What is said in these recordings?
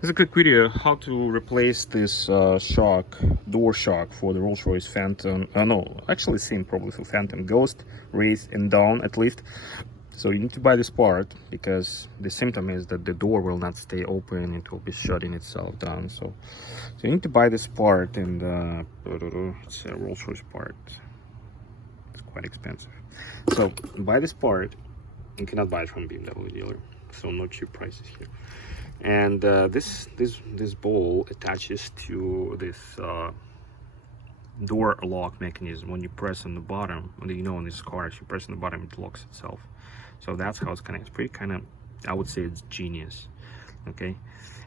This is a quick video how to replace this door shock for the Rolls-Royce Phantom. No, actually same probably for Phantom, Ghost, Wraith and Dawn at least. So you need to buy this part because the symptom is that the door will not stay open, it will be shutting itself down. So you need to buy this part, and it's a Rolls-Royce part. It's quite expensive. So buy this part. You cannot buy it from BMW dealer, so no cheap prices here. And this ball attaches to this door lock mechanism. When you press on the bottom, in this car, if you press on the bottom, it locks itself. So that's how it's connected. It's pretty kind of, I would say it's genius. Okay,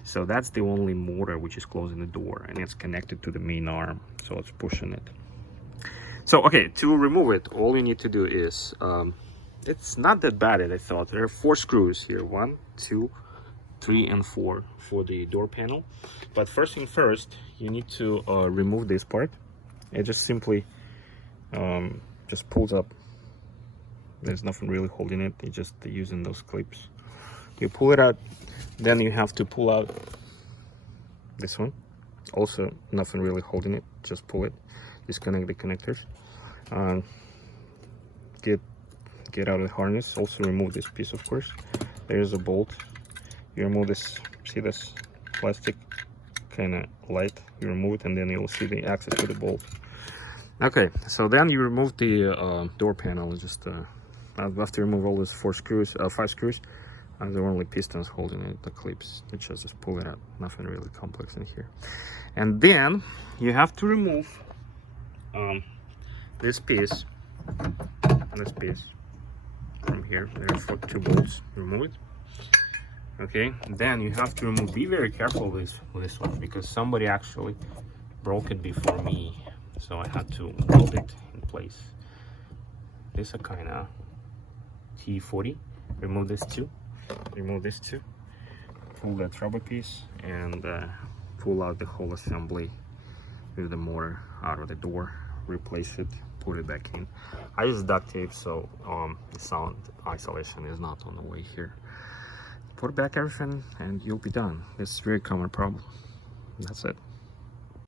so that's the only motor which is closing the door, and it's connected to the main arm, so it's pushing it. So okay, to remove it, all you need to do is it's not that bad as I thought. There are 4 screws here, 1, 2, 3 and 4 for the door panel. But first thing first, you need to remove this part. It just simply just pulls up. There's nothing really holding it. It's just using those clips. You pull it out, then you have to pull out this one. Also nothing really holding it, just pull it. Disconnect the connectors. Get out of the harness. Also remove this piece, of course. There's a bolt. You remove this, see this plastic kind of light, you remove it, and then you'll see the access to the bolt. Okay, so then you remove the door panel. Just after you remove all those 5 screws, there are only pistons holding it, the clips. You just pull it out, nothing really complex in here. And then you have to remove this piece from here. There are 2 bolts. Remove it. Okay, then you have to remove. Be very careful with this one because somebody actually broke it before me, so I had to hold it in place. This is a kind of T40. Remove this too. Pull that rubber piece and pull out the whole assembly with the motor out of the door. Replace it. Put it back in. I use duct tape, so the sound isolation is not on the way here. Put back everything and you'll be done. It's a very common problem. That's it.